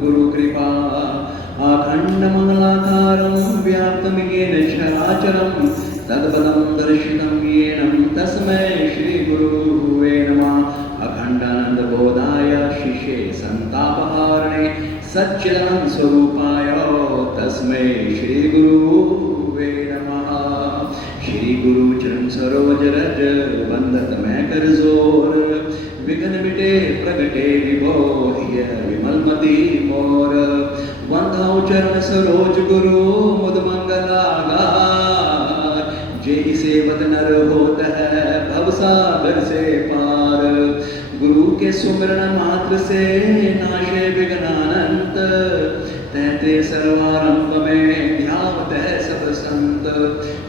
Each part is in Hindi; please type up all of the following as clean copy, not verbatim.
गुरुकृपा अखण्डमङ्गलाकारं व्याप्तं येन चराचरं तत्पदं दर्शितं येन तस्मै श्रीगुरुवे नमः। अखण्डानन्दबोधाय शिष्ये सन्तापहारिणे सच्चिदानन्द स्वरूपाय तस्मै श्रीगुरुवे नमः। श्री गुरु चरण सरोज रज बंदत मैं कर जोर विघ्न मिटे प्रगटे विभो विमल मति मोर। वंदाओ चरण सरोज गुरु मुद मंगलागार जेहि सेवत नर होत है भवसागर से पार। गुरु के सुमिरन मात्र से नाशे विघ्नानंत तहते सर्वारंभ में ध्यावत है सब संत।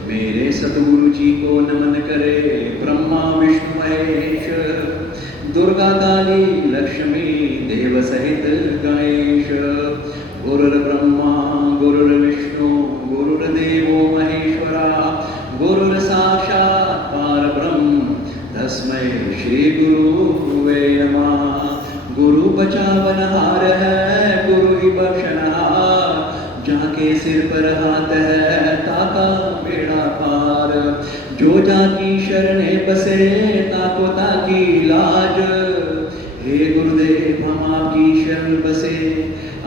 मेरे सतगुरु जी को नमन करे ब्रह्मा विष्णु महेश दुर्गा काली लक्ष्मी देव सहित गणेश। गुरुर्ब्रह्मा गुरुर्विष्णु गुरुर्देवो महेश्वरा गुरुर् साक्षात् परब्रह्म तस्मै श्री गुरुवे नमः। गुरु बचावनहार है गुरु ही बख्शनहार जाके सिर पर हाथ है ताका बेड़ा पार। जो जाकी शरणे बसे ताको ताकी लाज। हे गुरुदेव हम आपकी शरण बसे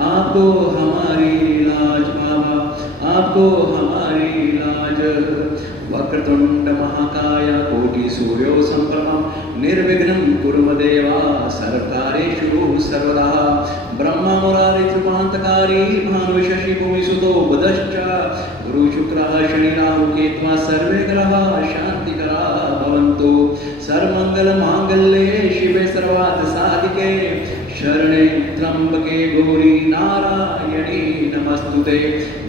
आपको हमारी लाज बाबा आपको हमारी लाज। वक्रतुंड महाकाय कोटि सूर्यो संप्रभं निर्विघ्नं कुरु देवा सर्वकार्येषु सर्वदा। ब्रह्मा मुरारी त्रिपांतकारी भानु शशि भूमि सुतो बुधश्च गुरु शुक्रः शनि राहु केतुः सर्वे ग्रहाः शान्तिकरा भवन्तु। सर्वमंगल मांगल्ये शिवे सर्वार्थ साधिके शरणे त्र्यंबके गौरी नारायणी नमस्तुते।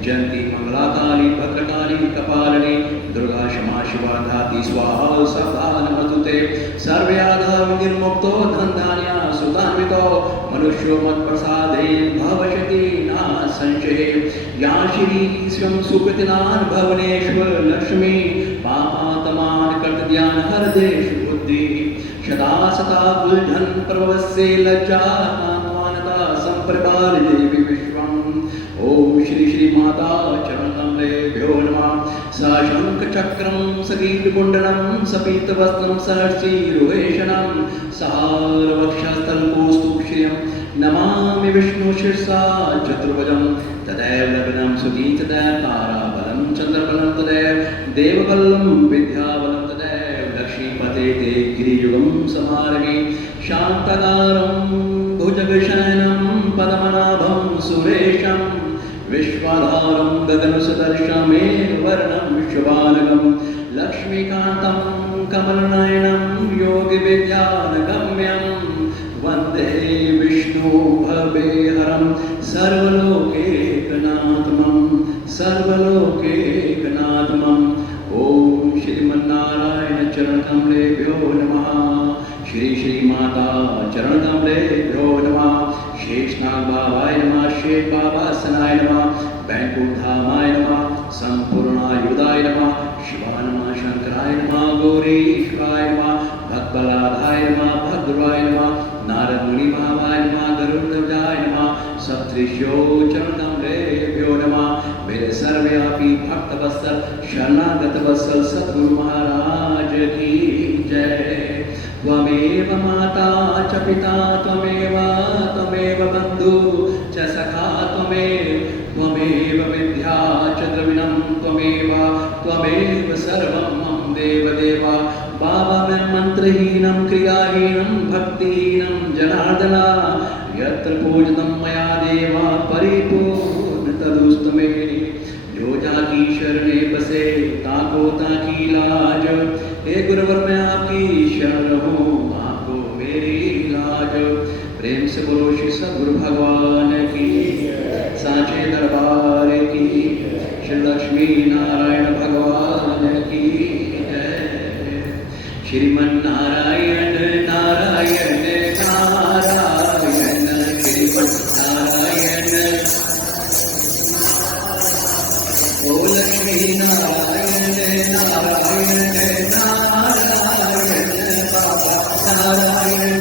जयंती मंगला काली भद्रकाली कपालिनी दुर्गा क्षमा शिवा धाति स्वाहा सदा नमस्तुते। सर्वयाधा विनिर्मुक्तो धनधान्या सुधान्वितो मनुष्यो मत्प्रसादे भविष्यति न संशये। या श्री स्वयं सुकृतिनान् भुवनेश्वर लक्ष्मी पापात्मान् कर्तव्यान् हरदेश बुद्धि सदा सता बुलझन प्रवस्य लज्जा मानता संप्रपाल देवी विश्वम। ओम श्री श्री माता चरणकमलेभ्यो नमः। सशंख चक्रं सकीर्तिकुण्डलं सपीतवस्त्रं सहर्षिरुहेशनं सहारवक्षस्थलकोस्तुं श्रियं नमामि विष्णु शिरसा चतुर्भुजं। तदैव लग्नं सुखी तदैव ताराबलं चन्द्रबलं तदैव देवबलं विद्याबलं तदैव लक्ष्मीपते ते गिरियुगं समारगे। शान्तकारं भुजगशयनं पद्मनाभं सुरेशं विश्वाधारं गगनसदृशमेर्वर्णं विश्वबालकं लक्ष्मीकान्तं कमलनयनं योगिविज्ञानगम्यं वन्दे विष्णु भवेहरं सर्वलोकैकनाथमं। ओम श्रीमन्नारायण चरणकमलेभ्यो नमः। श्री श्री माता चरणकमलेभ्यो नमः। शेषनाग बाबाय नमः शेष बाबासनाय नमः वैकुंठधामाय नमः संपूर्णायुधाय नमः शिवाय नमः शंकराय नमः गौरीश्वराय नमः भक्तलाधाय नमः भद्राय नमः नारद मुनि महावाय नमः गरुड़ध्वजाय नमः सप्तऋषियो चरणकमलेभ्यो नमः। मेरे सर्वव्यापी भक्तवत्सल शरणागत वत्सल सद्गुरु महाराज की जय। त्वमेव माता च पिता त्वमेव बन्धु च सखा त्वमेव विद्या च द्रविणं त्वमेव सर्वं मम देवदेव। बाबा मैं मंत्रहीनं क्रियाहीनं भक्तिहीनं जनार्दना यत्र पूजितं मया देवा परिपूर्ण तदुस्तमे। जो जाकी शरणे बसे ताको ताकी लाज। हे गुरुवर मैं आपकी शरण हूँ आपको मेरी लाज। प्रेम से बोलो श्री सद्गुरु भगवान की साचे दरबार की श्री लक्ष्मी नारायण भगवान की जय। श्रीमन्नारायण नारायण नारायण श्रीमन्नारायण ओ लक्ष्मी नारायण नारायण नारायण बाबा नारायण।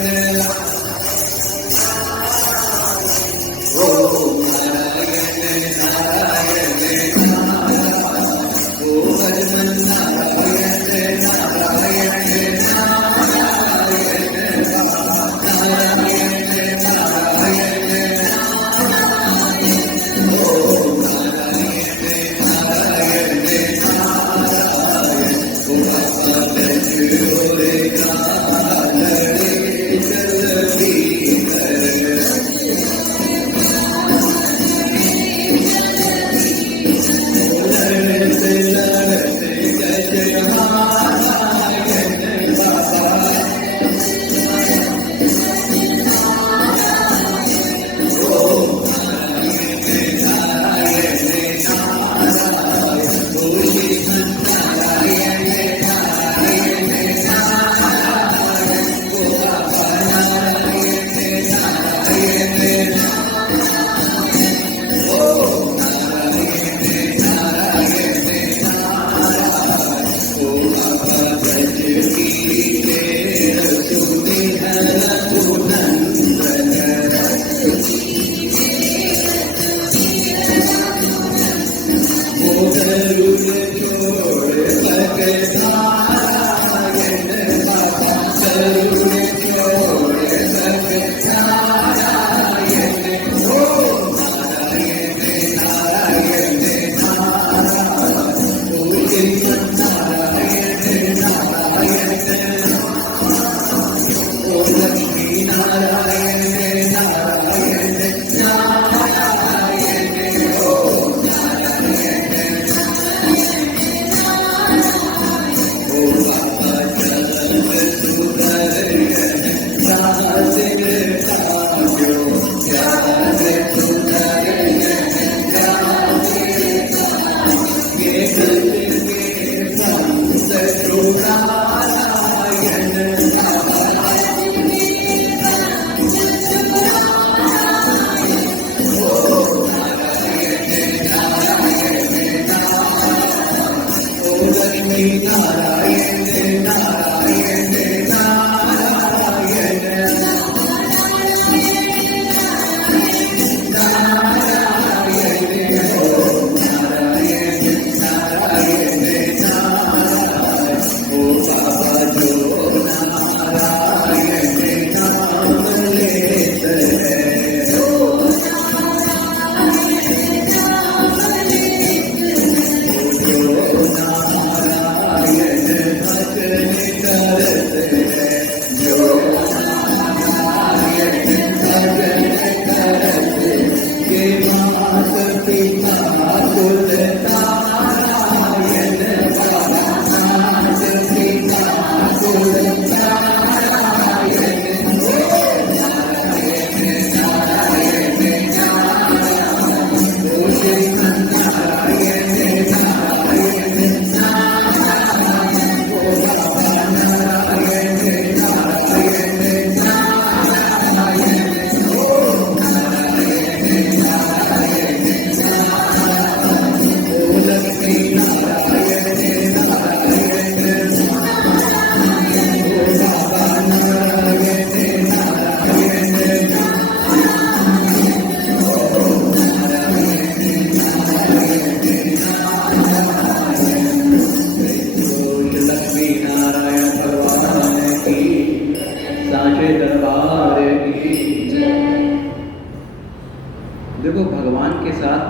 देखो, भगवान के साथ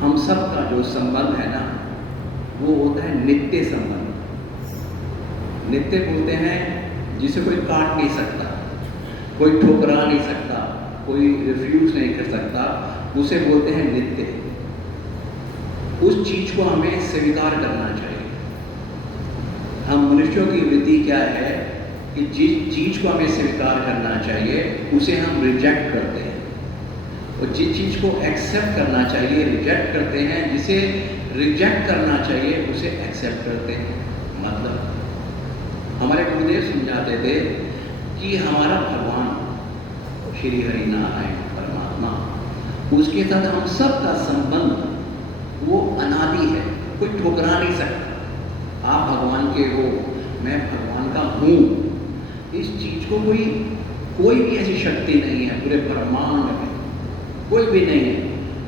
हम सब का जो संबंध है ना, वो होता है नित्य संबंध। नित्य बोलते हैं जिसे कोई काट नहीं सकता, कोई ठुकरा नहीं सकता, कोई रिफ्यूज नहीं कर सकता, उसे बोलते हैं नित्य। उस चीज को हमें स्वीकार करना चाहिए। हम मनुष्यों की वृत्ति क्या है कि जिस चीज को हमें स्वीकार करना चाहिए उसे हम रिजेक्ट करते हैं, और जिस चीज को एक्सेप्ट करना चाहिए रिजेक्ट करते हैं, जिसे रिजेक्ट करना चाहिए उसे एक्सेप्ट करते हैं। मतलब हमारे गुरुदेव समझाते थे कि हमारा भगवान श्री हरि नारायण परमात्मा, उसके साथ हम सब का संबंध वो अनादि है, कोई ठुकरा नहीं सकता। आप भगवान के हो, मैं भगवान का हूँ, इस चीज को कोई भी ऐसी शक्ति नहीं है पूरे ब्रह्मांड में, कोई भी नहीं है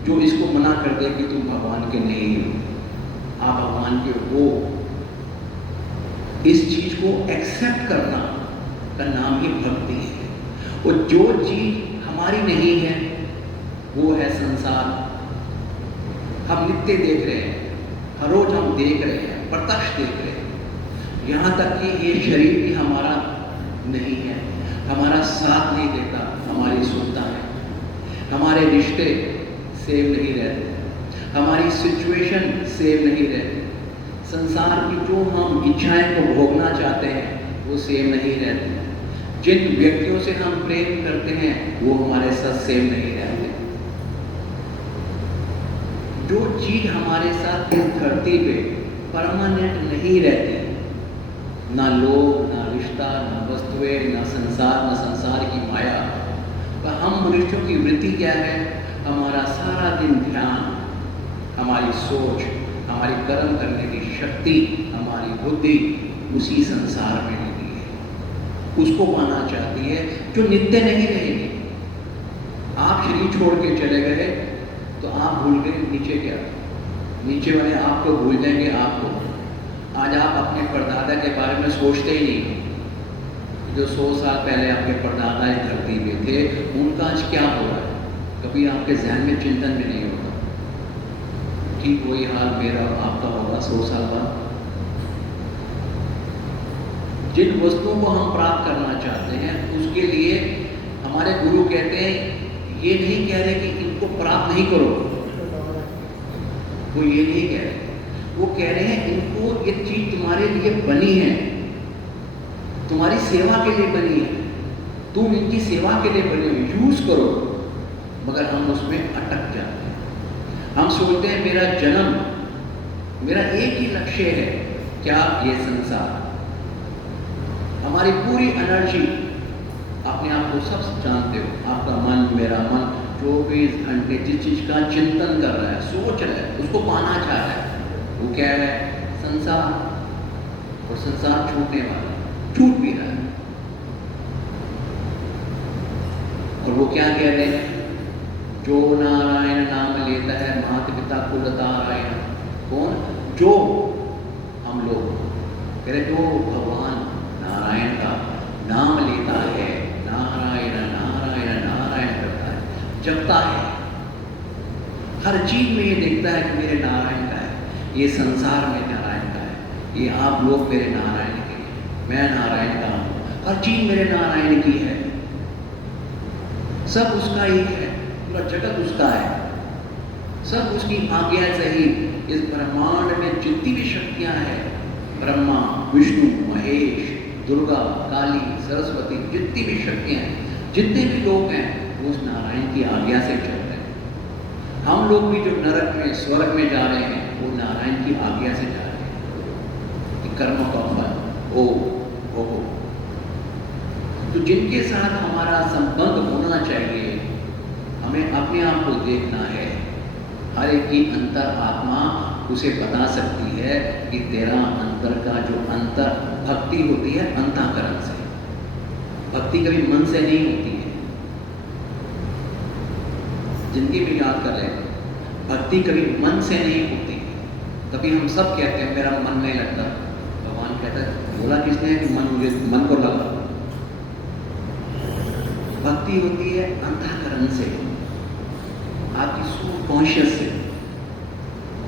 जो इसको मना कर दे कि तुम भगवान के नहीं हो। आप भगवान के हो, इस चीज को एक्सेप्ट करना का नाम ही भक्ति है। और जो चीज हमारी नहीं है वो है संसार। हम नित्य देख रहे हैं, हर रोज हम देख रहे हैं, प्रत्यक्ष देख रहे हैं, यहाँ तक कि ये शरीर भी हमारा नहीं है, हमारा साथ नहीं देता, हमारी सुनता है, हमारे रिश्ते सेव नहीं रहते, हमारी सिचुएशन सेव नहीं रहती, संसार की जो हम इच्छाएं को भोगना चाहते हैं वो सेव नहीं रहती, जिन व्यक्तियों से हम प्रेम करते हैं वो हमारे साथ सेव नहीं रहते। जो चीज हमारे साथ इस धरती पे परमानेंट नहीं रहती, ना लोग, ना रिश्ता, ना वस्तुएं, ना संसार की माया, तो हम मनुष्यों की वृत्ति क्या है? हमारा सारा दिन ध्यान, हमारी सोच, हमारी कर्म करने की शक्ति, हमारी बुद्धि उसी संसार में लगी है, उसको पाना चाहती है जो नित्य नहीं रहेगी। आप शरीर छोड़ के चले गए तो आप भूल गए नीचे क्या, नीचे वाले आपको भूल जाएंगे आपको। आज आप अपने परदादा के बारे में सोचते ही नहीं, जो 100 साल पहले आपके परदादा इस धरती पे थे, उनका आज क्या हो रहा है, कभी आपके जहन में चिंतन भी नहीं होता। ठीक वही हाल मेरा आपका होगा 100 साल बाद। जिन वस्तुओं को हम प्राप्त करना चाहते हैं उसके लिए हमारे गुरु कहते हैं, ये नहीं कह रहे कि इनको प्राप्त नहीं करो, वो ये नहीं कह रहे, वो कह रहे हैं इनको, ये चीज तुम्हारे लिए बनी है, तुम्हारी सेवा के लिए बनी है, तुम इनकी सेवा के लिए बने हो, यूज करो। मगर हम उसमें अटक जाते हैं। हम सोचते हैं मेरा जन्म, मेरा एक ही लक्ष्य है, क्या? ये संसार। हमारी पूरी एनर्जी, अपने आप को सब जानते हो, आपका मन, मेरा मन 24 घंटे जिस चीज का चिंतन कर रहा है, सोच रहा है, उसको पाना चाह रहा है, वो क्या है? संसार। और संसार छूटने वाला, छूट भी रहा है। और वो क्या कह रहे हैं? जो नारायण नाम लेता है माता पिता कुल तारायण। कौन? जो हम लोग कह रहे, जो भगवान नारायण का नाम लेता है, नारायण नारायण नारायण करता है, जपता है, हर चीज में ये देखता है कि मेरे नारायण का है, ये संसार में नारायण का है, ये आप लोग मेरे नारायण के हैं, मैं नारायण का हूं, हर चीज मेरे नारायण की है, सब उसका ही है, पूरा जगत उसका है, सब उसकी आज्ञा से ही इस ब्रह्मांड में जितनी भी शक्तियां हैं, ब्रह्मा, विष्णु, महेश, दुर्गा, काली, सरस्वती, जितनी भी शक्तियां हैं, जितने भी लोग हैं, वो उस नारायण की आज्ञा से चल रहे हैं। हम लोग भी जो नरक में, स्वर्ग में जा रहे हैं, वो नारायण की आज्ञा से जा रहे हैं कि कर्म का फल ओ। तो जिनके साथ हमारा संबंध होना चाहिए, हमें अपने आप को देखना है। हर एक की अंतर आत्मा उसे बता सकती है कि तेरा अंतर का जो अंतर भक्ति होती है अंतःकरण से, भक्ति कभी मन से नहीं होती है। जिनकी भी याद कर रहे हैं, भक्ति कभी मन से नहीं होती। कभी हम सब कहते हैं मेरा मन नहीं लगता, भगवान कहता है, बोला किसने कि मुझे मन को लगा। भक्ति होती है अंतःकरण से, कॉन्शियस से,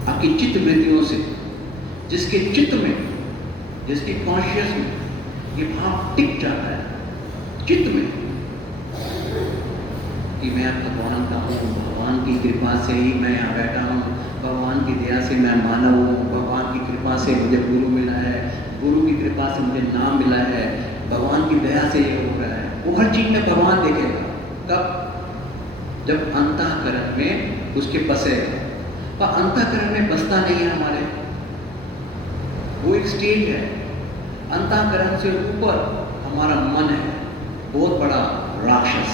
आपकी चित्त वृत्तियों से, जिसके चित्त में, जिसके कॉन्शियस में ये भाव टिक जाता है, चित्त में, कि मैं भगवान का हूँ, भगवान की कृपा से ही मैं यहाँ बैठा हूँ, भगवान की दया से मैं मानव हूँ, भगवान की कृपा से मुझे गुरु मिला है, गुरु की कृपा से मुझे नाम मिला है, भगवान की दया से ये हो रहा है। वो हर चीज में भगवान देखेगा। कब? जब अंतःकरण में उसके बसेगा। पर अंतःकरण में बसता नहीं है हमारे, वो एक स्टेज है। अंतःकरण से ऊपर हमारा मन है, बहुत बड़ा राक्षस,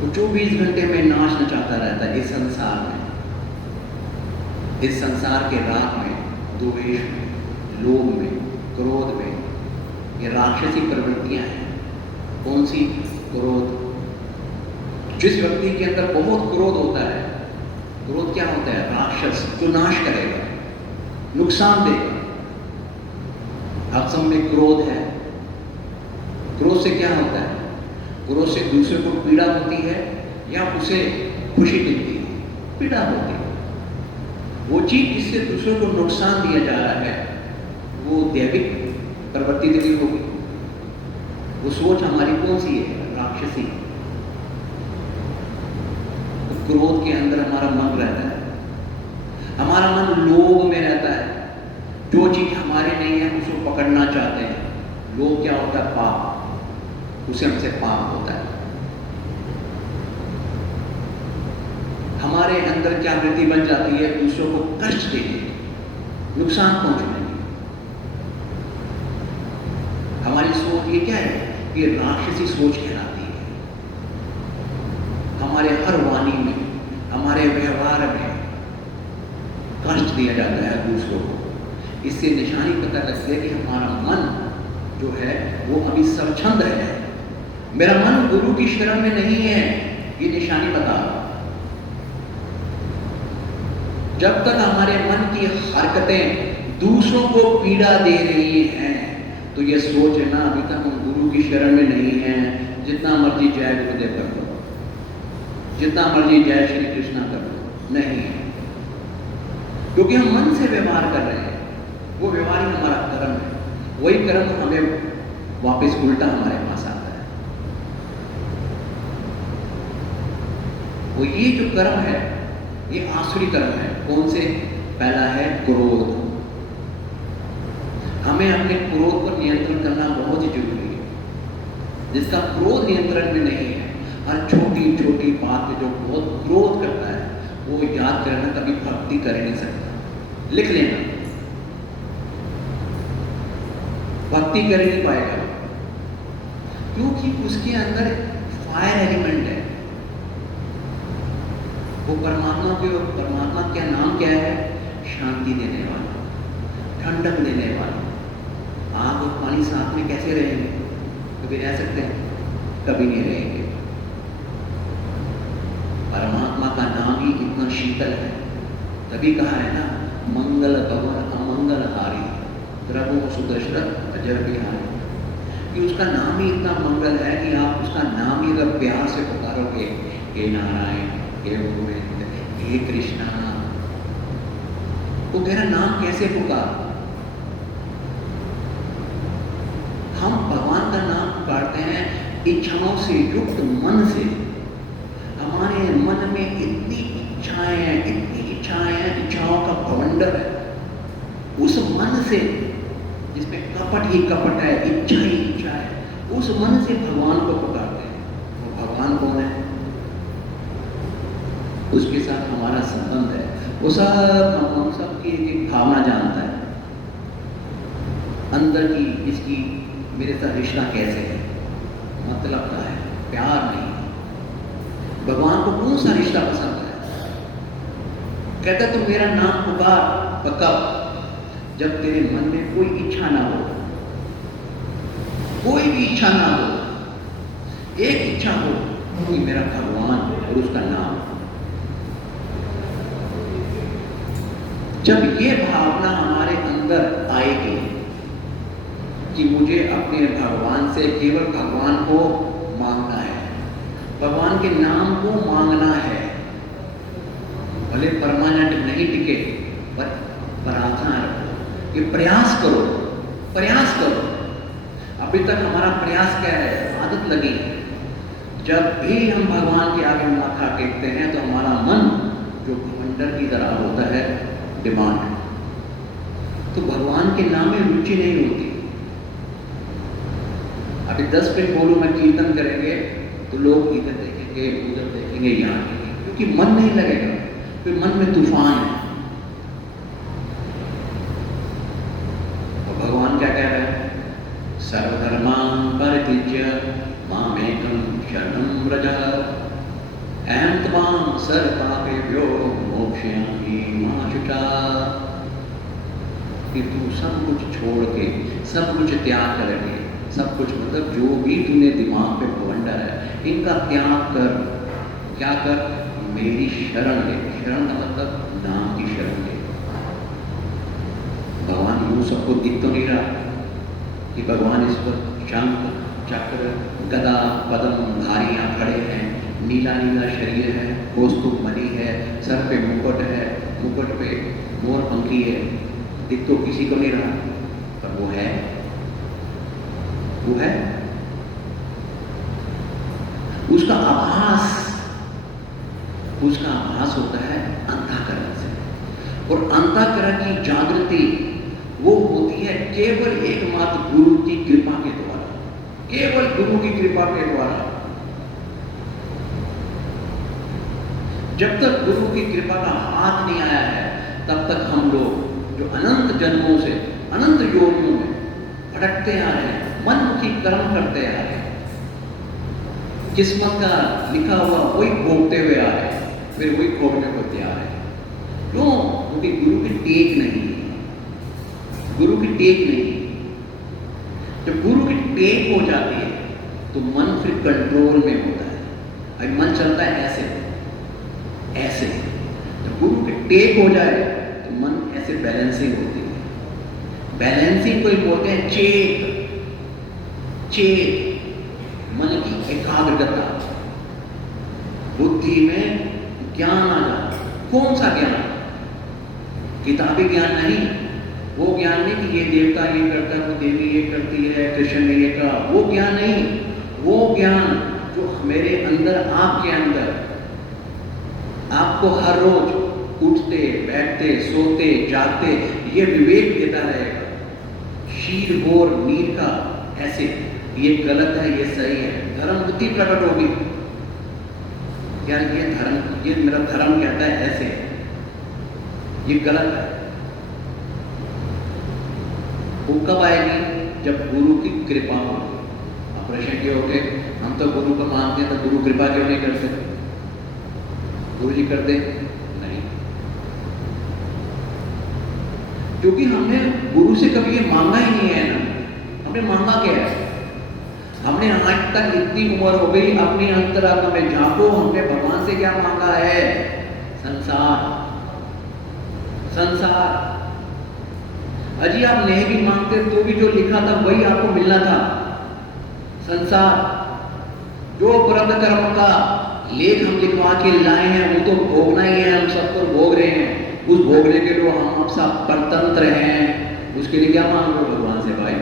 वो 24 घंटे में नाचना चाहता रहता है इस संसार में, इस संसार के राग में, द्वेष में, लोभ में, क्रोध में। ये राक्षसी प्रवृत्तियां हैं। कौन सी? क्रोध। जिस व्यक्ति के अंदर बहुत क्रोध होता है, क्रोध क्या होता है? राक्षस, जो नाश करेगा, नुकसान देगा। आप सब में क्रोध है। क्रोध से क्या होता है? क्रोध से दूसरे को पीड़ा होती है या उसे खुशी मिलती है? पीड़ा होती है। वो चीज जिससे दूसरे को नुकसान दिया जा रहा है, वो दैविक प्रवृत्ति देवी होगी। वो सोच हमारी कौन सी है? राक्षसी। तो क्रोध के अंदर हमारा मन रहता है, हमारा मन लोभ में रहता है। जो चीज हमारे नहीं है उसको पकड़ना चाहते हैं। लोभ क्या होता है? पाप। उसे हमसे पाप होता है। हमारे अंदर क्या वृत्ति बन जाती है? दूसरों को कष्ट देने की, नुकसान पहुंचाने की। हमारी सोच ये क्या है? ये राक्षसी सोच कहलाती है। हमारे हर वाणी में, हमारे व्यवहार में कष्ट दिया जाता है दूसरों को। इससे निशानी पता लगती है कि हमारा मन जो है वो अभी स्वच्छंद है। मेरा मन गुरु की शरण में नहीं है, ये निशानी बता रहा। जब तक हमारे मन की हरकतें दूसरों को पीड़ा दे रही हैं, तो ये सोच है ना, अभी तक हम गुरु की शरण में नहीं हैं। जितना मर्जी जय गुरुदेव कर दो, जितना मर्जी जय श्री कृष्णा कर दो, नहीं। क्योंकि हम मन से व्यवहार कर रहे हैं। वो व्यवहार ही हमारा कर्म है। वही कर्म हमें वापस उल्टा हमारे पास आता है। वो ये जो कर्म है, ये आसुरी कर्म है। कौन से? पहला है क्रोध। हमें अपने क्रोध पर नियंत्रण करना बहुत ही जरूरी है। जिसका क्रोध नियंत्रण में नहीं है, हर छोटी छोटी बात पे जो बहुत क्रोध करता है, वो याद करना कभी भक्ति कर नहीं सकता। लिख लेना, भक्ति कर नहीं पाएगा, क्योंकि उसके अंदर फायर एलिमेंट है। वो परमात्मा का नाम क्या है? शांति देने वाला, ठंडक देने वाला। आग और पानी साथ में कैसे रहेंगे? कभी रह सकते हैं? कभी नहीं रहेंगे। परमात्मा का नाम ही इतना शीतल है। तभी कहा है ना, मंगल भवन अमंगल हारी, द्रवो सुदशरथ अजर बिहारी। कि उसका नाम ही इतना मंगल है कि आप उसका नाम ही अगर प्यार से पुकारोगे, हे नारायण, हे गोविंद, हे कृष्णा, तो तेरा नाम कैसे पुकार? हम भगवान का नाम पुकारते हैं इच्छाओं से युक्त मन से। हमारे मन में इतनी इच्छाएं हैं, इतनी इच्छाएं हैं, इच्छाओं का भवंडर है। उस मन से, जिसमें कपट ही कपट है, इच्छा ही इच्छा है, उस मन से भगवान को पुकारते हैं। वो भगवान कौन है? उसके साथ हमारा संबंध है। वो सब हम सबकी एक भावना जानता है अंदर की, इसकी मेरे साथ रिश्ता कैसे है, मतलब क्या है, प्यार नहीं। भगवान को कौन सा रिश्ता पसंद है? कहता तुम मेरा नाम पुकार, कब? जब तेरे मन में कोई इच्छा ना हो, कोई भी इच्छा ना हो, एक इच्छा हो कि मेरा भगवान और उसका नाम। जब ये भावना हमारे अंदर आएगी कि मुझे अपने भगवान से केवल भगवान को मांगना है, भगवान के नाम को मांगना है, भले परमानेंट नहीं टिके पर प्रार्थना रखो, ये प्रयास करो, प्रयास करो। अभी तक हमारा प्रयास क्या है? आदत लगी है। जब भी हम भगवान के आगे माथा टेकते हैं तो हमारा मन जो घमंडर की तरह होता है, डिमांड, तो भगवान के नाम में रुचि नहीं होती। अभी 10 मिनट बोलो मैं कीर्तन करेंगे तो लोग इधर देखेंगे, उधर देखेंगे, यहाँ देखेंगे, क्योंकि मन नहीं लगेगा, फिर मन में तूफान है। और भगवान क्या कह रहे हैं? सर्वधर्मान् परित्यज्य मामेकं शरणं व्रज अहं त्वां सर्वपापेभ्यो मोक्षयामि मा शुचः। कि तू सब कुछ छोड़ के, सब कुछ त्याग करके, सब कुछ मतलब जो भी तूने दिमाग पे भवंडर है, इनका त्याग कर। क्या कर? मेरी शरण ले। शरण का मतलब नाम की शरण ले। भगवान यूं सबको दिख तो नहीं रहा कि भगवान इस पर शंख, चक्र, गदा, पद्म धारी यहाँ खड़े हैं, नीला नीला शरीर है, कौस्तुभ मणि है, सर पे मुकुट है, मुकुट पे मोर पंखी है, दिख तो किसी को नहीं रहा, पर वो है, वो है। उसका आभास, उसका आभास होता है अंतःकरण से, और अंतःकरण की जागृति वो होती है केवल एकमात्र गुरु की कृपा के द्वारा, केवल गुरु की कृपा के द्वारा। जब तक गुरु की कृपा का हाथ नहीं आया है, तब तक हम लोग जो अनंत जन्मों से, अनंत योनियों में भटकते आ रहे हैं, मनमुखी कर्म करते आ रहे हैं, किस्मत का लिखा हुआ वही भोगते हुए आ रहे हैं, फिर वही भोगने को तैयार है। क्यों? क्योंकि गुरु की टेक नहीं है, गुरु की टेक नहीं। जब गुरु की टेक हो जाती है तो मन फिर कंट्रोल में होता है। अभी मन चलता है ऐसे ऐसे, जब गुरु की टेक हो जाए तो मन ऐसे बैलेंसिंग होती है। बैलेंसिंग को बोलते हैं चेत, चेत, मन की एकाग्रता, बुद्धि में ज्ञान आ जाता। कौन सा ज्ञान? किताबी ज्ञान नहीं, वो ज्ञान नहीं कि ये देवता ये करता है, वो देवी ये करती है, कृष्ण ने ये कहा, वो ज्ञान नहीं। वो ज्ञान जो मेरे अंदर, आपके अंदर, आपको हर रोज उठते बैठते सोते जागते ये विवेक देता रहेगा। शीर बोर नीर का ऐसे, ये गलत है, ये सही है, धर्म बुद्धि प्रकट होगी। यार ये धर्म, ये मेरा धर्म कहता है ऐसे, ये गलत है। वो कब आएगी? जब गुरु की कृपा होगी। अब प्रश्न ये होते, हम तो गुरु को मानते हैं तो गुरु कृपा क्यों नहीं करते? गुरु जी करते नहीं, क्योंकि हमने गुरु से कभी ये मांगा ही नहीं है ना। हमने मांगा क्या है? हमने आज तक इतनी उम्र हो गई, अपनी अंतरात्मा में झांको, हमने भगवान से क्या मांगा है? संसार, संसार। अजी आप नहीं भी मांगते तो भी जो लिखा था वही आपको मिलना था, संसार। जो पुरंद कर्म का लेख हम लिखवा के लाए हैं वो तो भोगना ही है, हम सब तो भोग रहे हैं। उस भोगने के लिए हम सब परतंत्र हैं, उसके लिए क्या मांग रहे हो भगवान से भाई?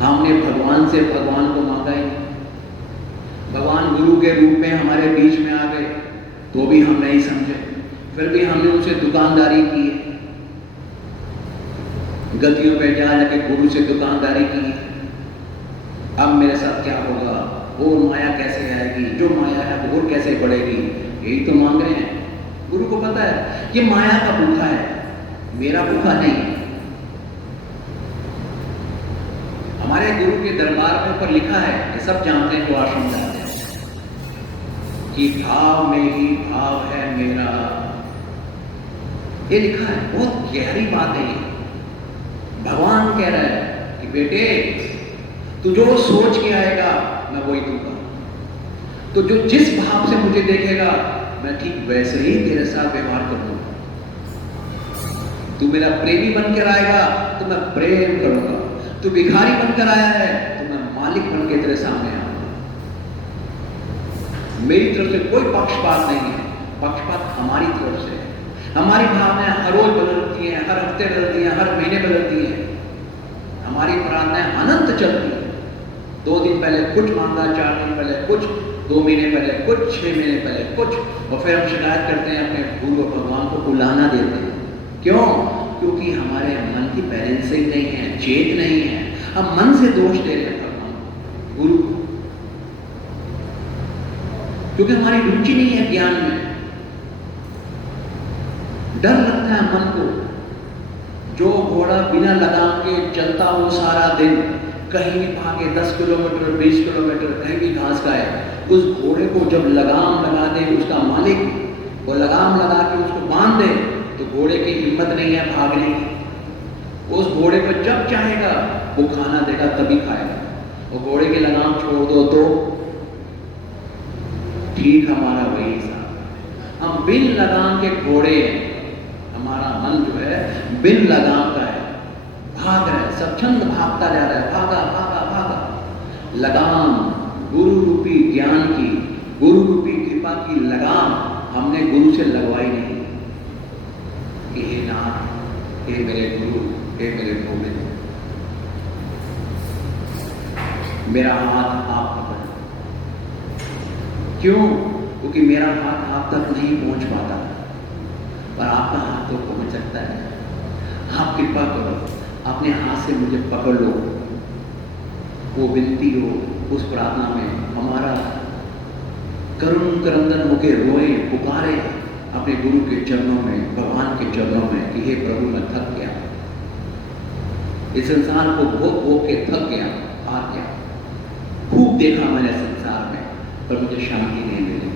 हमने भगवान से भगवान को मांगा ही। भगवान गुरु के रूप में हमारे बीच में आ गए तो भी हम नहीं समझे, फिर भी हमने उनसे दुकानदारी की है, गतियों पे जा जाके गुरु से दुकानदारी की है। अब मेरे साथ क्या होगा? और माया कैसे आएगी? जो माया है वो और कैसे बढ़ेगी? यही तो मांग रहे हैं। गुरु को पता है ये माया का भूखा है, मेरा भूखा नहीं। हमारे गुरु के दरबार में ऊपर लिखा है, ये सब जानते हैं, वो आश्रम जाते हैं, कि भाव में ही भाव है मेरा। ये लिखा है, बहुत गहरी बात है ये। भगवान कह रहा है कि बेटे तू जो सोच के आएगा मैं वही दूंगा, तो जो जिस भाव से मुझे देखेगा मैं ठीक वैसे ही तेरे साथ व्यवहार करूंगा। तू मेरा प्रेमी बनकर आएगा तो मैं प्रेम करूंगा, तू भिखारी बनकर आया है तो मैं मालिक बन के तेरे सामने आऊंगा। मेरी तरफ से कोई पक्षपात नहीं है, पक्षपात हमारी तरफ से है। हमारी भावनाएं हर रोज बदलती हैं, हर हफ्ते बदलती हैं, हर महीने बदलती हैं। हमारी प्रार्थनाएं अनंत चलती हैं। 2 दिन पहले कुछ मांगा, 4 दिन पहले कुछ, 2 महीने पहले कुछ, 6 महीने पहले कुछ, और फिर हम शिकायत करते हैं, अपने पूर्व भगवान को उलाहना देते हैं। क्यों? क्योंकि हमारे मन की बैलेंसिंग नहीं है, चेत नहीं है। हम मन से दोष दे रहे हैं भगवान को, गुरु को, क्योंकि हमारी रुचि नहीं है ज्ञान में। डर लगता है मन को। जो घोड़ा बिना लगाम के चलता हो सारा दिन, कहीं भी भागे 10 किलोमीटर, 20 किलोमीटर, कहीं भी घास खाए, उस घोड़े को जब लगाम लगा दे उसका मालिक, वो लगाम लगा के उसको बांध दे, तो घोड़े की हिम्मत नहीं है भागने की। उस घोड़े को जब चाहेगा वो खाना देगा, तभी खाएगा। वो घोड़े की लगाम छोड़ दो तो ठीक हमारा वही हिसाब। हम बिन लगाम के घोड़े हैं। हमारा मन जो है बिन लगाम का है, भाग रहा है, स्वच्छंद भागता जा रहा है, भागा भागा भागा। लगाम गुरु रूपी ज्ञान की, गुरु रूपी कृपा की लगाम हमने गुरु से लगवाई नहीं। कि हे नाथ, हे मेरे गुरु, हे मेरे गोविंद, मेरा हाथ आप पकड़। क्यों? क्योंकि मेरा हाथ आप तक नहीं पहुंच पाता, पर आपका हाथ तो पहुंच सकता है। आप कृपा करो, अपने हाथ से मुझे पकड़ लो। वो विनती हो उस प्रार्थना में, हमारा करुण करंदन होके रोए, पुकारे अपने गुरु के चरणों में, भगवान के चरणों में कि हे प्रभु, मैं थक गया, इस संसार को भोग भोग के थक गया, हार गया। खूब देखा मैंने संसार में, पर मुझे शांति नहीं मिली।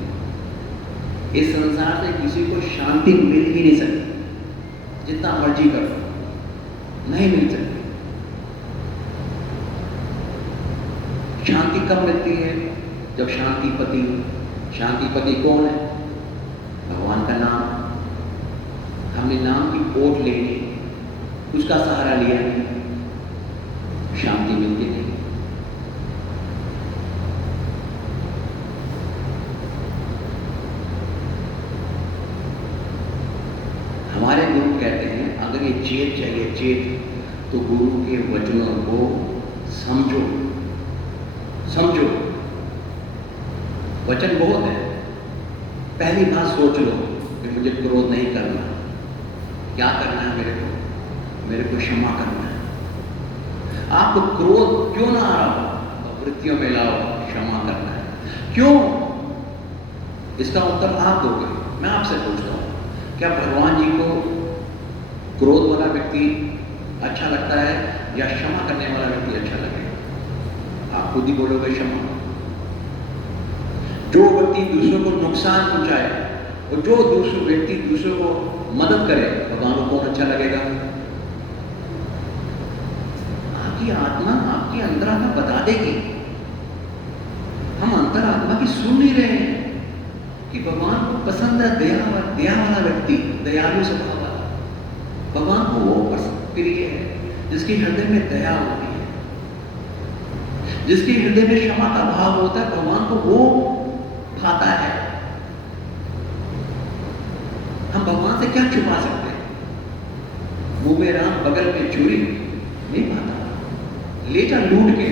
इस संसार से किसी को शांति मिल ही नहीं सकती, जितना मर्जी करो, नहीं मिल सकती। शांति कब मिलती है? जब शांतिपति। शांतिपति कौन है? भगवान का नाम। हमने नाम की ओट ले ली, उसका सहारा लिया नहीं, शांति मिलती नहीं। हमारे गुरु कहते हैं, अगर ये चेत चाहिए, चेत, तो गुरु के वचनों को समझो। समझो, वचन बहुत है। पहली बात सोच लो कि मुझे क्रोध नहीं करना। क्या करना है मेरे को? मेरे को क्षमा करना है। आपको क्रोध क्यों ना आ रहा हो, वृत्तियों में लाओ, क्षमा करना है। क्यों? इसका उत्तर आप दोगे। मैं आपसे पूछता हूँ, क्या भगवान जी को क्रोध वाला व्यक्ति अच्छा लगता है या क्षमा करने वाला व्यक्ति अच्छा लगेगा? आप खुद ही बोलोगे क्षमा। जो व्यक्ति दूसरों को नुकसान पहुंचाए और जो दूसरे व्यक्ति दूसरों को मदद करे, भगवान को कौन अच्छा लगेगा? आपकी आत्मा, आपकी अंतरात्मा बता देगी। हम अंतरात्मा की सुन नहीं रहे हैं कि भगवान को पसंद है दया वाला व्यक्ति, दयालु स्वभाव वाला। भगवान को वो प्रिय है जिसके हृदय में दया होती है, जिसके हृदय में क्षमा का भाव होता है। भगवान को वो भाता है। हम भगवान से क्या छुपा सकते हैं? मुंह में राम, बगल में चूड़ी, नहीं भाता। ले जा लूट के,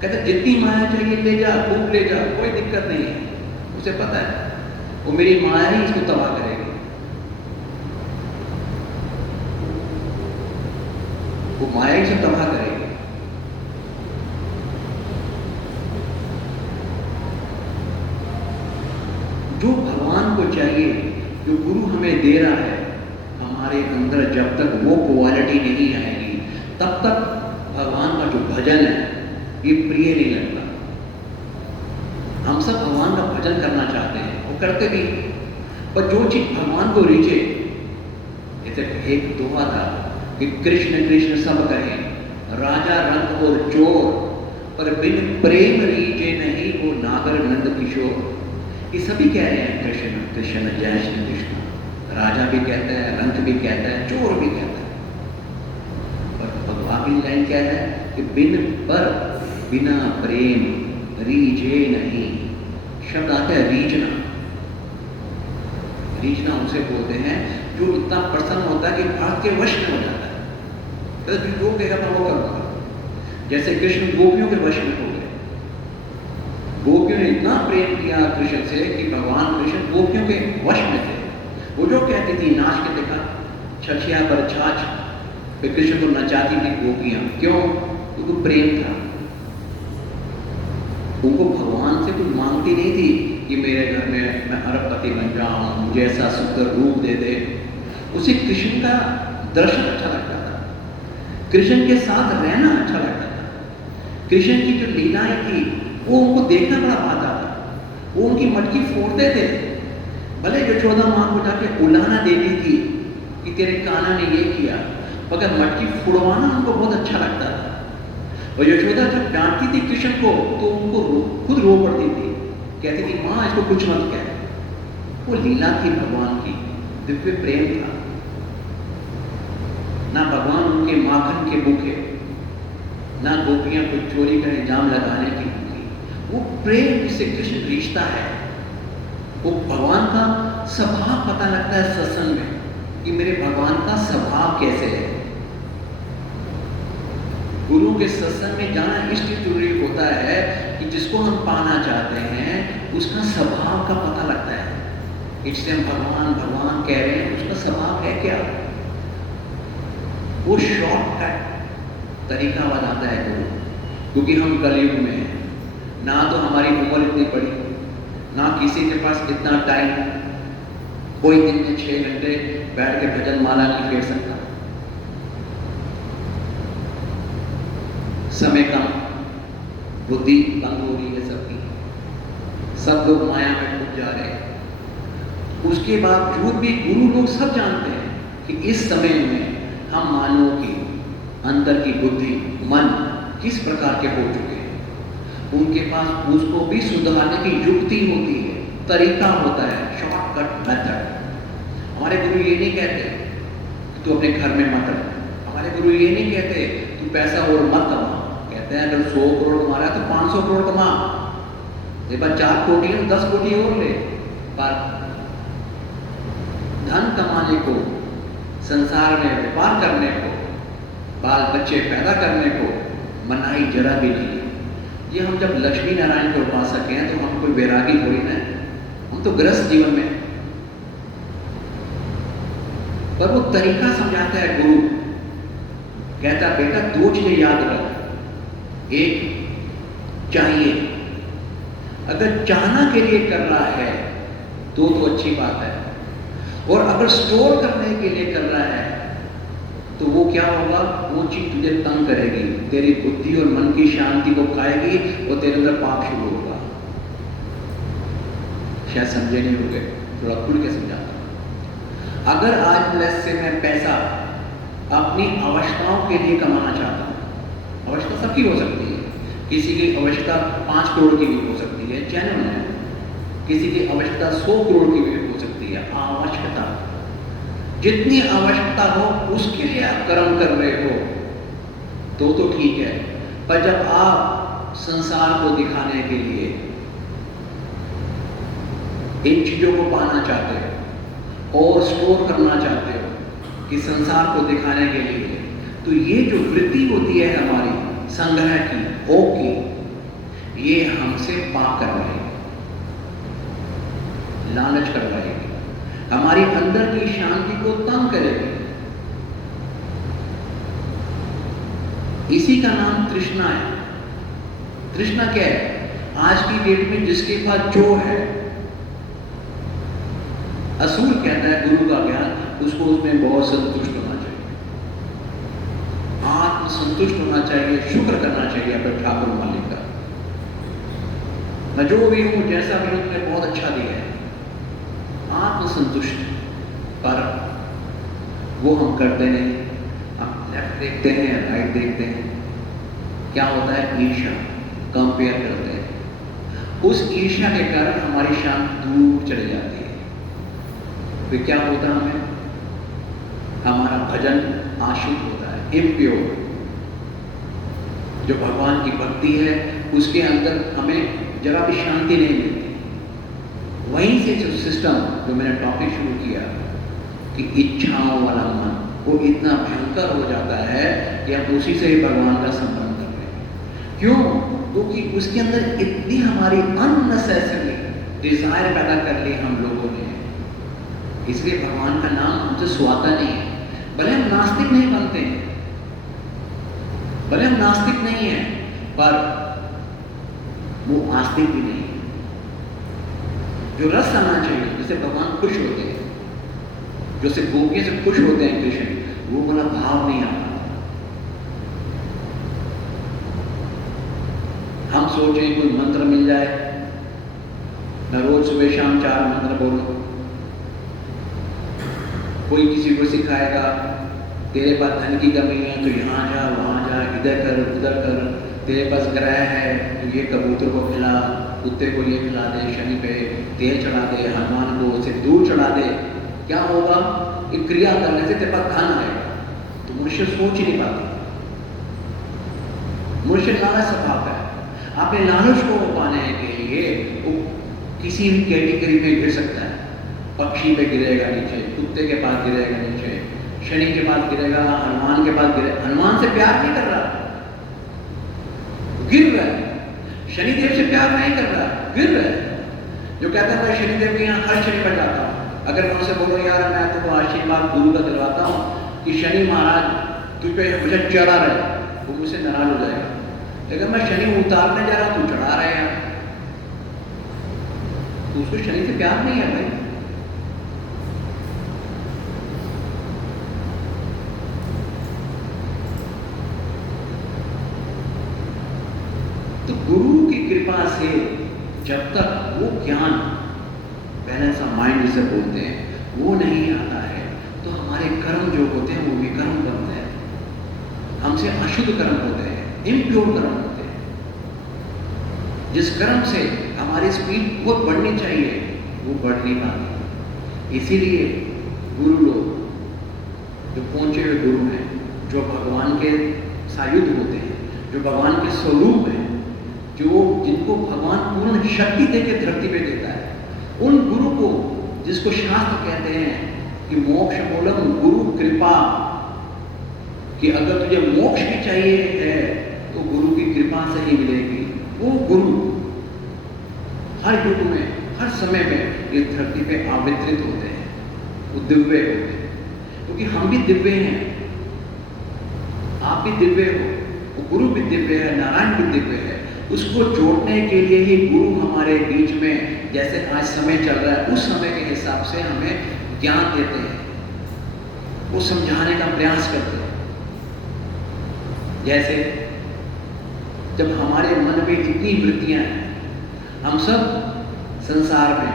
कहते जितनी माया चाहिए ले जा, खूब ले जा, कोई दिक्कत नहीं है। उसे पता है वो मेरी माया ही इसको तबाह करेगी। वो माया ही से तबाह करेगी। जो भगवान को चाहिए, जो गुरु हमें दे रहा है, हमारे अंदर जब तक वो क्वालिटी नहीं आएगी, तब तक भगवान का जो भजन है ये प्रिय नहीं लगता। हम सब भगवान का भजन करना चाहते हैं, वो करते भी, पर जो चीज भगवान को रीचे, जैसे एक दोहा था कि कृष्ण कृष्ण सब कहे, राजा रंग और चोर, पर बिन प्रेम रीचे नहीं वो नागर नंद किशोर। ये सभी कह रहे हैं कृष्ण कृष्ण, जय श्री कृष्ण। राजा भी कहता है, रंग भी कहता है, चोर भी कहता है, पर भगवान की लाइन क्या है कि बिना प्रेम रीझे नहीं। शब्द आता है रीझना। रीझना उसे बोलते हैं जो इतना प्रसन्न होता है कि भक्त के वश में हो जाता है। तो जो कहेगा मैं वो करूँगा। जैसे कृष्ण गोपियों के वश में हो गए। गोपियों ने इतना प्रेम किया कृष्ण से कि भगवान कृष्ण गोपियों के वश में थे। वो जो कहती थी नाच के देखा छछिया पर छाछ, फिर कृष्ण को नचाती थी गोपियां। क्यों? क्योंकि प्रेम था। उनको भगवान से कुछ मांगती नहीं थी कि मेरे घर में मैं अरबपति बन जाऊं, मुझे ऐसा सुंदर रूप दे दे। उसे कृष्ण का दर्शन अच्छा लगता था, कृष्ण के साथ रहना अच्छा लगता था। कृष्ण की जो लीलाएं थी वो उनको देखना बड़ा भाता था। वो उनकी मटकी फोड़ते थे। भले यशोदा मां को जाके उलाहना देती थी कि तेरे कान्हा ने ये किया, मगर मटकी फोड़वाना उनको बहुत अच्छा लगता था। और यशोदा जब डांटती थी कृष्ण को तो उनको खुद रो पड़ती थी, कहती थी माँ इसको कुछ मत कह। वो लीला थी भगवान की, दिव्य प्रेम था। ना भगवान उनके माखन के भूखे, ना गोपियां को चोरी का इल्जाम लगाने की भूखी। वो प्रेम जिससे कृष्ण रिश्ता है, वो भगवान का स्वभाव पता लगता है सत्संग में कि मेरे भगवान का स्वभाव कैसे है। गुरु के सत्संग में जाना इसलिए जरूरी होता है कि जिसको हम पाना चाहते हैं उसका स्वभाव का पता लगता है। इसलिए हम भगवान भगवान कह रहे हैं, उसका स्वभाव है क्या। वो शॉर्टकट तरीका बनाता है गुरु, क्योंकि हम कलयुग में हैं। ना तो हमारी उम्र इतनी बड़ी, ना किसी के पास इतना टाइम। कोई दिन में 6 घंटे बैठ के भजन माला नहीं फेर सकता। समय कम, बुद्धि बंद हो रही है सबकी, सब लोग माया में डूब जा रहे हैं। उसके बावजूद भी गुरु लोग सब जानते हैं कि इस समय में हम मानवों की अंदर की बुद्धि मन किस प्रकार के हो चुके हैं। उनके पास उसको भी सुधारने की युक्ति होती है, तरीका होता है, शॉर्टकट मेथड। हमारे गुरु ये नहीं कहते तू अपने घर में मत रह। हमारे गुरु ये नहीं कहते तू पैसा और मत कमा। कहते हैं अगर 100 करोड़ कमा रहा है तो 500 करोड़ कमा। एक बार 4 कोटी है 10 कोटी और ले। पर धन कमाने को, संसार में व्यापार करने को, बाल बच्चे पैदा करने को मनाही जरा भी नहीं है। ये हम जब लक्ष्मी नारायण के उपासक हैं तो हम कोई वैरागी थोड़ी ना, हम तो गृहस्थ जीवन में। पर वो तरीका समझाता है गुरु, कहता बेटा 2 चीजें याद रख। एक चाहिए, अगर चाहना के लिए कर रहा है तो अच्छी बात है। और अगर स्टोर करने के लिए कर रहा है तो वो क्या होगा, वो चीज तुझे तंग करेगी, तेरी बुद्धि और मन की शांति को खाएगी और तेरे अंदर पाप शुरू होगा। शायद समझे नहीं होंगे, थोड़ा खुल के समझाता हूं। अगर आज से मैं पैसा अपनी आवश्यकताओं के लिए कमाना चाहता हूं, आवश्यकता सबकी हो सकती है। किसी की आवश्यकता 5 करोड़ की भी हो सकती है, चैनल है। किसी की आवश्यकता 100 करोड़ की भी हो सकती है। आवश्यकता, जितनी आवश्यकता हो उसके लिए आप कर्म कर रहे हो तो ठीक है। पर जब आप संसार को दिखाने के लिए इन चीजों को पाना चाहते हो और स्टोर करना चाहते हो कि संसार को दिखाने के लिए, तो ये जो वृत्ति होती है हमारी संग्रह की, ओ की, ये हमसे पाप करवाएगी, लालच करवाएगी, हमारी अंदर की शांति को तंग करेगी। इसी का नाम तृष्णा है। तृष्णा क्या है? आज की डेट में जिसके पास जो है, असुर कहता है गुरु का ज्ञान, उसको उसमें बहुत संतुष्ट होना चाहिए, आत्म संतुष्ट होना चाहिए, शुक्र करना चाहिए अपने ठाकुर मालिक का। मैं जो भी हूं, जैसा भी हूं, तुमने बहुत अच्छा दिया है, आत्मसंतुष्ट। पर वो हम करते नहीं। हम लेफ्ट देखते हैं, राइट देखते हैं, क्या होता है? ईर्ष्या, कंपेयर करते हैं। उस ईर्ष्या के कारण हमारी शांति दूर चली जाती है। फिर क्या होता है? हमें हमारा भजन आशुद्ध होता है, इम्प्योर। जो भगवान की भक्ति है उसके अंदर हमें जरा भी शांति नहीं मिलती। वहीं से जो सिस्टम, जो मैंने टॉपिक शुरू किया कि इच्छाओं वाला मन, वो इतना भयंकर हो जाता है कि हम उसी से ही भगवान का संबंध कर रहे हैं। क्यों? क्योंकि उसके अंदर इतनी हमारी अननेसेसरी डिजायर पैदा कर ली हम लोगों ने, इसलिए भगवान का नाम हमसे सुहाता नहीं है। भले हम नास्तिक नहीं बनते हैं, भले हम नास्तिक नहीं हैं, पर वो आस्तिक भी नहीं है। जो रस आना चाहिए, जिससे भगवान खुश होते हैं, जैसे गोपियों से खुश होते हैं कृष्ण, वो वाला भाव नहीं आता। हम सोचें कोई मंत्र मिल जाए, मैं रोज सुबह शाम 4 मंत्र बोलूं, कोई किसी को सिखाएगा तेरे पास धन की कमी है तो यहाँ जा वहाँ जा, इधर कर उधर कर, तेरे पास ग्रह है तो ये कबूतर को खिला, कुत्ते को ये खिला दे, शनि पे तेल चढ़ा दे, हनुमान को उसे दूर चढ़ा दे, क्या होगा? एक क्रिया करने से तेरे पास धन आएगा। तो मनुष्य सोच ही नहीं पाता। मनुष्य लालच स्वभाव है। अपने लालच को पाने के लिए वो किसी भी कैटेगरी में गिर सकता है। पक्षी पे गिरेगा नीचे, कुत्ते के पास गिरेगा नीचे, शनि के पास गिरेगा, हनुमान के पास गिरेगा। हनुमान से प्यार नहीं कर रहा, गिर रहा है। शनिदेव से प्यार नहीं कर रहा, गिर रहा है। जो कहता है मैं शनिदेव के यहाँ हर शनि पर जाता हूँ, अगर मैं उनसे बोलूँ यार मैं तुमको आशीर्वाद गुरु का दिलवाता हूँ कि शनि महाराज तुझ पे मुझे चढ़ा रहे, वो मुझसे नाराज हो जाएगा। लेकिन मैं शनि उतारने जा रहा हूँ, तू चढ़ा रहे हैं, तो उसको शनि से प्यार नहीं है भाई। तो गुरु की कृपा से जब तक वो ज्ञान, बैलेंस ऑफ माइंड जिसे बोलते हैं, वो नहीं आता है, तो हमारे कर्म जो होते हैं वो विकर्म बनते हैं, हमसे अशुद्ध कर्म होते हैं, इम्प्योर कर्म होते हैं। जिस कर्म से हमारी स्पीड बहुत बढ़नी चाहिए वो बढ़ नहीं पाती। इसीलिए गुरु लोग, जो पहुंचे हुए गुरु हैं, जो भगवान के सायुध होते हैं, जो भगवान के स्वरूप हैं, जो जिनको भगवान पूर्ण शक्ति देकर धरती पे देता है, उन गुरु को, जिसको शास्त्र कहते हैं कि मोक्ष मूलम गुरु कृपा, कि अगर तुझे मोक्ष भी चाहिए है तो गुरु की कृपा से ही मिलेगी। वो गुरु हर युग में, हर समय में इस धरती पे आवित्रित होते हैं, वो दिव्य होते हैं, क्योंकि हम भी दिव्य हैं, आप भी दिव्य हो, वो गुरु भी दिव्य है, नारायण भी दिव्य है। उसको जोड़ने के लिए ही गुरु हमारे बीच में, जैसे आज समय चल रहा है, उस समय के हिसाब से हमें ज्ञान देते हैं, वो समझाने का प्रयास करते हैं। जैसे जब हमारे मन में इतनी वृत्तियां हैं, हम सब संसार में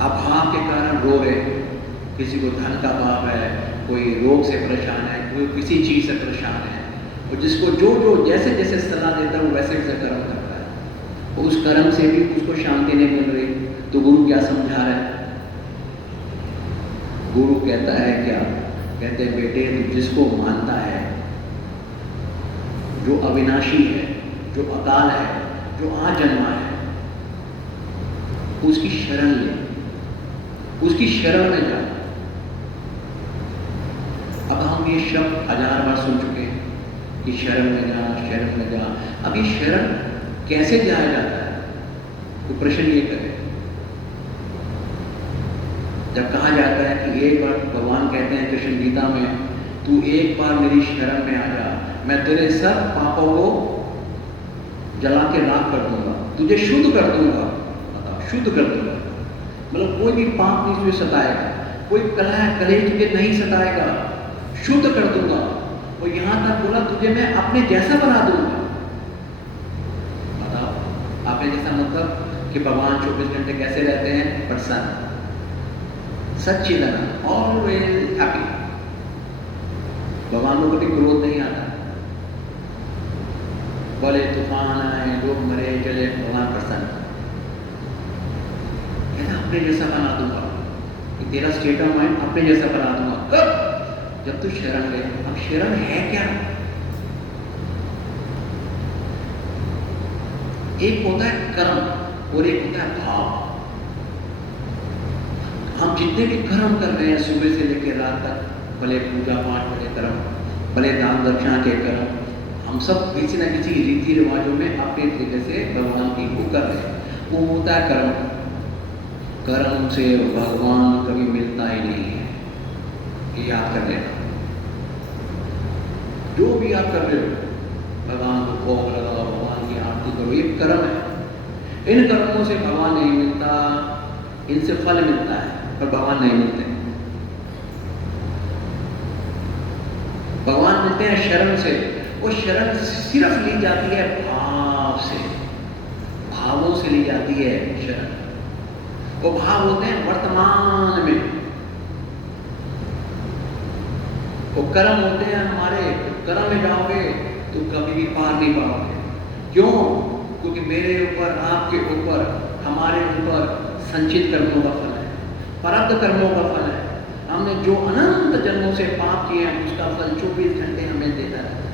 अभाव के कारण रो रहे, किसी को धन का अभाव है, कोई रोग से परेशान है, कोई किसी चीज से परेशान है, और जिसको जो जो जैसे जैसे सलाह देता है वो वैसे वैसे कर्म करता है, और उस कर्म से भी उसको शांति नहीं मिल रही, तो गुरु क्या समझा रहा है? गुरु कहता है क्या? कहते हैं बेटे तू जिसको मानता है, जो अविनाशी है, जो अकाल है, जो आज जन्मा है, उसकी शरण ले, उसकी शरण में जा। अब हम ये शब्द 1000 बार सुन चुके हैं कि शरण में जा, शरण में जा। अब ये शरण कैसे जाया जाता है? तो प्रश्न ये करें, जब कहा जाता है कि एक बार, भगवान कहते हैं कृष्ण गीता में, तू एक बार मेरी शरण में आ जा, मैं तेरे सब पापों को जला के राख कर दूंगा, तुझे शुद्ध कर दूंगा। बताओ, शुद्ध कर दूंगा मतलब कोई भी पाप नहीं तुझे सताएगा, कोई कलह कलेश तुझे नहीं सताएगा, शुद्ध कर दूंगा। और यहां तक बोला तुझे मैं अपने जैसा बना दूंगा। बताओ, अपने जैसा मतलब कि भगवान 24 घंटे कैसे रहते हैं? प्रसन्न, सच्चिदानंद, ऑलवेज हैप्पी। भगवान को कभी क्रोध नहीं आता, बोले तूफान आए, लोग मरे चले, भगवान प्रसन्न। कहना अपने जैसा बना दूंगा, कि तेरा स्टेट ऑफ माइंड अपने जैसा बना दूंगा। कब? जब तू शरण ले। अब शरण है क्या? एक होता है कर्म, और एक होता है भाव। हम जितने भी कर्म कर रहे हैं सुबह से लेकर रात तक, भले पूजा पाठ भले कर्म, भले दान दक्षिणा के कर्म, हम सब किसी न किसी रीति रिवाजों में अपने तरीके से भगवान की को कर रहे हैं। वो होता है कर्म। कर्म से भगवान कभी मिलता ही नहीं है, ये याद कर लेना। जो भी आप कर रहे हो, भगवान को भोग लगाओ, भगवान की आरती करो, ये कर्म है। इन कर्मों से भगवान नहीं मिलता, इनसे फल मिलता है पर भगवान नहीं मिलते। भगवान मिलते हैं शरण से। वो शरण सिर्फ ली जाती है भाव से, भावों से ली जाती है शरण। वो भाव होते हैं वर्तमान में। वो कर्म होते हैं हमारे, कर्म में जाओगे तो कभी भी पार नहीं पाओगे। क्यों? क्योंकि मेरे ऊपर, आपके ऊपर, हमारे ऊपर संचित कर्मों का फल है, प्रारब्ध कर्मों का फल है। हमने जो अनंत जन्मों से पाप किए हैं उसका फल 24 घंटे हमें देता है।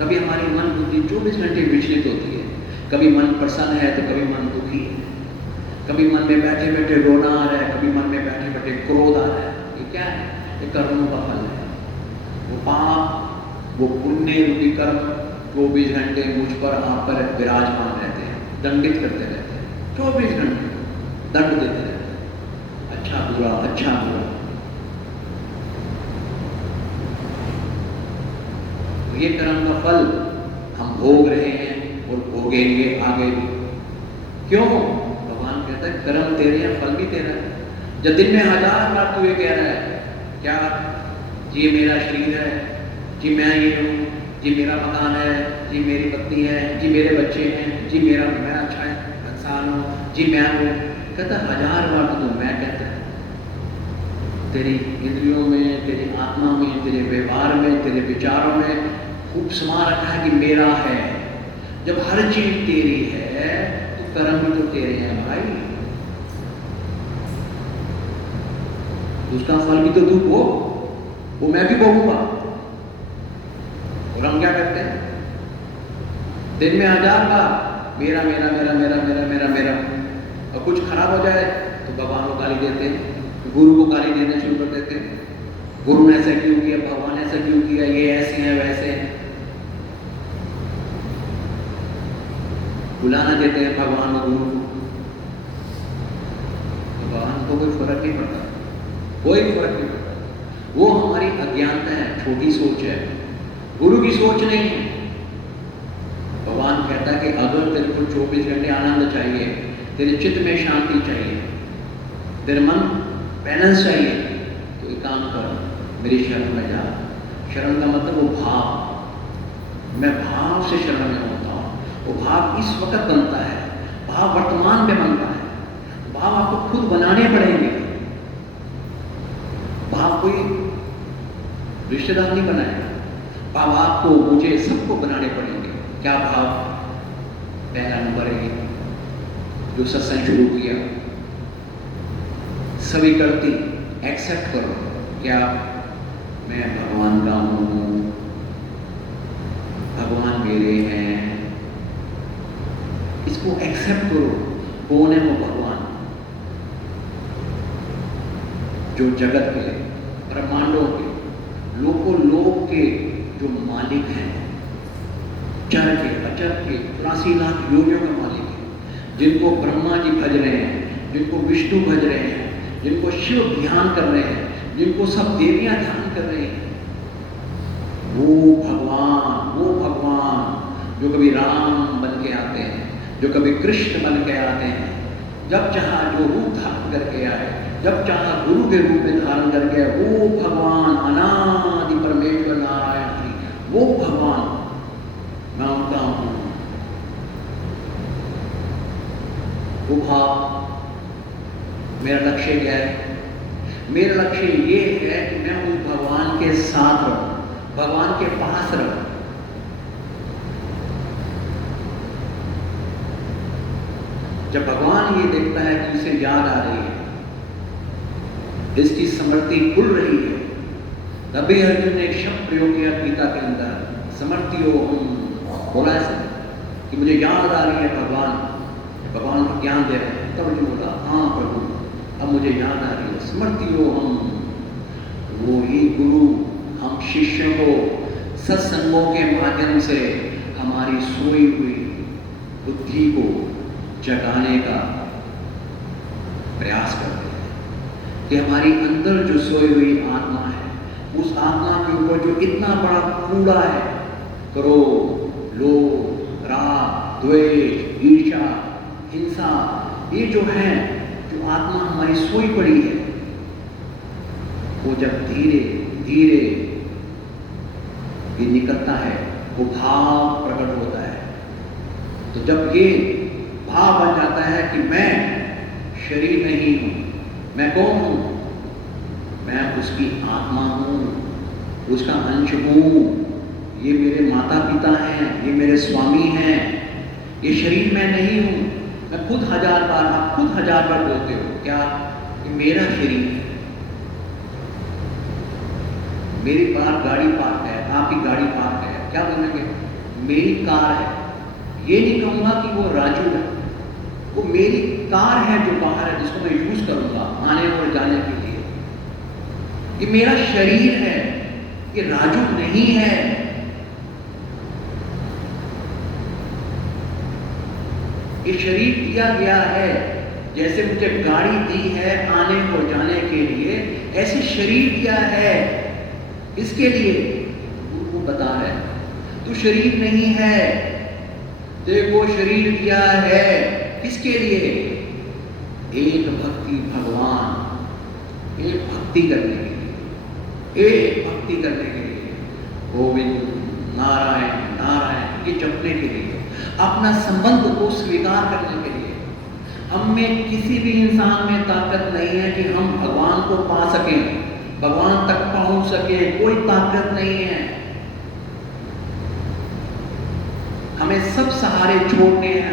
कभी हमारी मन बुद्धि 24 घंटे विचलित होती है। कभी मन प्रसन्न है तो कभी मन दुखी है। कभी मन में बैठे बैठे रोना आ रहा है, कभी मन में बैठे बैठे क्रोध आ रहा है। ये क्या है? ये कर्मों का फल है। वो पाप, वो पुण्य रूपी कर्म 24 घंटे मुझ पर, आप पर विराजमान रहते हैं, दंडित करते रहते हैं। 24 घंटे दंड देते रहते हैं, अच्छा बुरा, अच्छा बुरा। ये कर्म का फल हम भोग रहे हैं और भोगेंगे आगे भी। क्यों? भगवान कहता है कर्म तेरे हैं, फल भी तेरा है। जब दिन में 1000 बार तू ये कह रहा है, क्या ये मेरा शरीर है, जी मैं ये हूँ, जी मेरा मकान है, जी मेरी पत्नी है, जी मेरे बच्चे हैं, जी मैं अच्छा इंसान हूँ, जी मैं हूँ, कहता 1000 बार तो मैं कहता है। तेरी इंद्रियों में, तेरी आत्मा में, तेरे व्यवहार में, तेरे विचारों में खूब समा रखा है कि मेरा है। जब हर चीज तेरी है तो कर्म भी तो तेरे हैं भाई, उसका फल भी तो तू भोग, वो मैं भी भोगूंगा। और हम क्या करते हैं? दिन में 1000 बार मेरा मेरा मेरा मेरा मेरा मेरा मेरा, और कुछ खराब हो जाए तो भगवान को गाली देते हैं, गुरु को गाली देना शुरू कर देते हैं। गुरु ने ऐसा क्यों किया, भगवान ने ऐसा क्यों किया, ये ऐसे हैं वैसे हैं। बुलाना देते हैं भगवान और गुरु को, तो भगवान को कोई फर्क नहीं पड़ता, कोई फर्क नहीं पड़ता। वो हमारी अज्ञानता है, छोटी सोच है, गुरु की सोच नहीं है। भगवान कहता है कि अगर तेरे को 24 घंटे आनंद चाहिए, तेरे चित्त में शांति चाहिए, तेरे मन बैलेंस चाहिए, तो एक काम कर, मेरी शरण में जा। शरण का मतलब वो भाव, मैं भाव से शरण में होता हूँ। वो भाव इस वक्त बनता है, भाव वर्तमान में बनता है। भाव आपको खुद बनाने पड़ेंगे। भाव कोई रिश्तेदार नहीं बनाएगा, भाव आपको, मुझे, सबको बनाने पड़ेंगे। क्या भाव? पहला नंबर है जो सत्संग शुरू किया, सभी करती, एक्सेप्ट करो। क्या? मैं भगवान का हूँ, भगवान मेरे हैं, इसको एक्सेप्ट करो। कौन है वो भगवान? जो जगत के, ब्रह्मांडों के, लोकों लोक के जो मालिक हैं, चर के, अचर के, 84 लाख योनियों का मालिक है, जिनको ब्रह्मा जी भज रहे हैं, जिनको विष्णु भज रहे हैं, जिनको शिव ध्यान कर रहे हैं, जिनको सब देवियां ध्यान कर रही हैं। वो भगवान जो कभी राम बन के आते हैं, जो कभी कृष्ण बन के आते हैं, जब चाहा जो रूप धारण करके आए, जब चाहा गुरु के रूप में धारण करके आए, वो भगवान अनादि परमेश्वर नारायण हरि, वो भगवान मैं उनका हूँ। वो भाव, मेरा लक्ष्य क्या है? मेरा लक्ष्य ये है कि मैं उस भगवान के साथ रहूं, भगवान के पास रहूं। जब भगवान ये देखता है कि इसे याद आ रही है, इसकी स्मृति खुल रही है, तभी अर्जुन ने एक शब्द प्रयोग किया गीता के अंदर, स्मृति हो, बोला ऐसा कि मुझे याद आ रही है भगवान ज्ञान दे रहे हैं। तब मुझे बोला, हाँ प्रभु, अब मुझे याद आ रही है, स्मृतियो हम, वो ही गुरु हम शिष्यों को सत्संगों के माध्यम से हमारी सोई हुई बुद्धि को जगाने का प्रयास करते हैं कि हमारी अंदर जो सोई हुई आत्मा है, उस आत्मा के ऊपर जो इतना बड़ा कूड़ा है, क्रोध, लोभ, राग, द्वेष, ईर्ष्या, हिंसा, ये जो है, जो आत्मा हमारी सोई पड़ी है, वो जब धीरे धीरे ये निकलता है, वो भाव प्रकट होता है। तो जब ये भाव बन जाता है कि मैं शरीर नहीं हूं, मैं कौन हूं? मैं उसकी आत्मा हूं, उसका अंश हूं, ये मेरे माता पिता हैं, ये मेरे स्वामी हैं, ये शरीर मैं नहीं हूं। मैं खुद हजार बार, आप खुद हजार बार बोलते हो क्या? ये मेरा शरीर है, मेरी बाहर गाड़ी पार्क है, आपकी गाड़ी पार्क है, क्या बोलेंगे? मेरी कार है। ये नहीं कहूंगा कि वो राजू है, वो मेरी कार है जो बाहर है, जिसको मैं यूज करूंगा आने और जाने के लिए। ये मेरा शरीर है, ये राजू नहीं है। ये शरीर दिया गया है, जैसे मुझे गाड़ी दी है आने और जाने के लिए, ऐसे शरीर दिया है। इसके लिए गुरु को बता रहे हैं, तू शरीर नहीं है, देखो शरीर दिया है किसके लिए? एक भक्ति भगवान, एक भक्ति करने के लिए, एक भक्ति करने के लिए, गोविंद नारायण नारायण ये जपने के लिए, अपना संबंध को स्वीकार करने के लिए। हम में किसी भी इंसान में ताकत नहीं है कि हम भगवान को पा सकें, भगवान तक पहुंच सके, कोई ताकत नहीं है। हमें सब सहारे छोड़ने हैं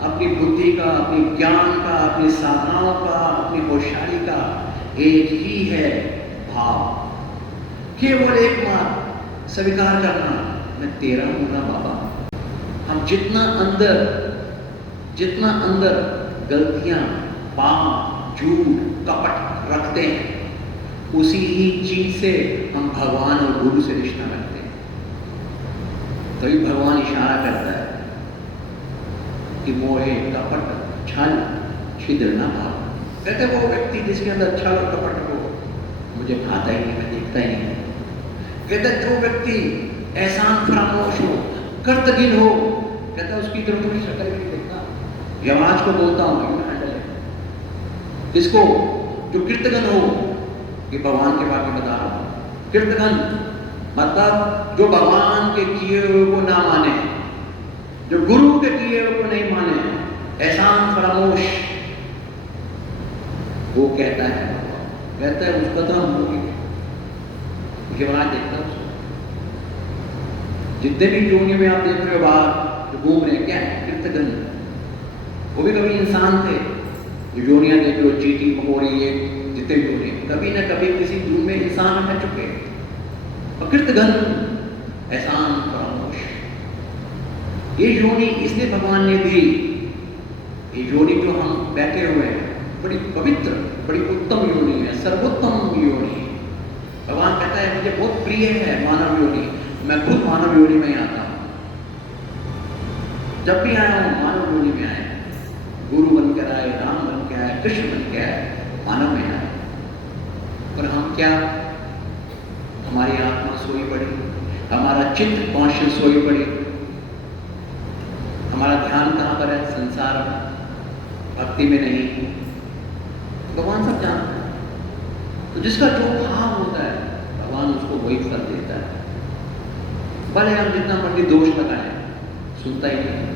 अपनी बुद्धि का, अपनी ज्ञान का, अपनी साधनाओं का, अपनी होशियारी का। एक ही है भाव, केवल एक बात स्वीकार करना, मैं तेरा हूं ना बाबा। हम जितना अंदर गलतियां, पाप, झूठ, कपट रखते हैं, उसी ही चीज से हम भगवान और गुरु से रिश्ता रखते हैं। तभी भगवान इशारा करता है कि मोहे कपट छल छिद्र न भाव। कहते वो व्यक्ति जिसके अंदर छल और कपट को मुझे भाता ही नहीं, मैं देखता ही नहीं। कहते जो व्यक्ति एहसान फरामोश हो, कर्तगिन हो, कहता उसकी तरफ थोड़ी शक्ल भी नहीं देखता। यमराज को बोलता हूं किसको? जो कीर्तगन हो, ये भगवान के बारे में बता रहा हूं। कीर्तगन मतलब जो भगवान के किए हुए को ना माने, जो गुरु के किए हुए को नहीं माने, एहसान फरामोश, वो कहता है उसका तो हम होगी। यमराज देखता है उसको। जितने भी योनि में आप देख रहे हो बाहर जो घूम रहे हैं, क्या है? कीर्तगन। वो भी कभी इंसान थे। जो योनियां देख लो, चीटी, मकोड़ी, ये जितने भी योनि, कभी ना कभी किसी जून में इंसान रह चुके। और कीर्तगन, एहसान फरामोश, ये योनि इसलिए भगवान ने दी। ये योनि जो हम बैठे हुए हैं, बड़ी पवित्र, बड़ी उत्तम योनि है, सर्वोत्तम योनि। भगवान कहता है मुझे बहुत प्रिय है मानव योनि, मैं खुद मानव योनि में आता हूं। जब भी आया हूं मानव योनि में आया, गुरु बन कर आए, राम बन के आए, कृष्ण बन के आए, मानव में आए। पर हम क्या? हमारी आत्मा सोई पड़ी, हमारा चित्त कॉन्शियस सोई पड़ी, हमारा ध्यान कहां पर है? संसार में, भक्ति में नहीं। भगवान सब जानता है। तो जिसका जो भाव होता है, भगवान उसको वही फल देता है। भले हम जितना मर्जी दोष लगाएं, सुनता ही नहीं।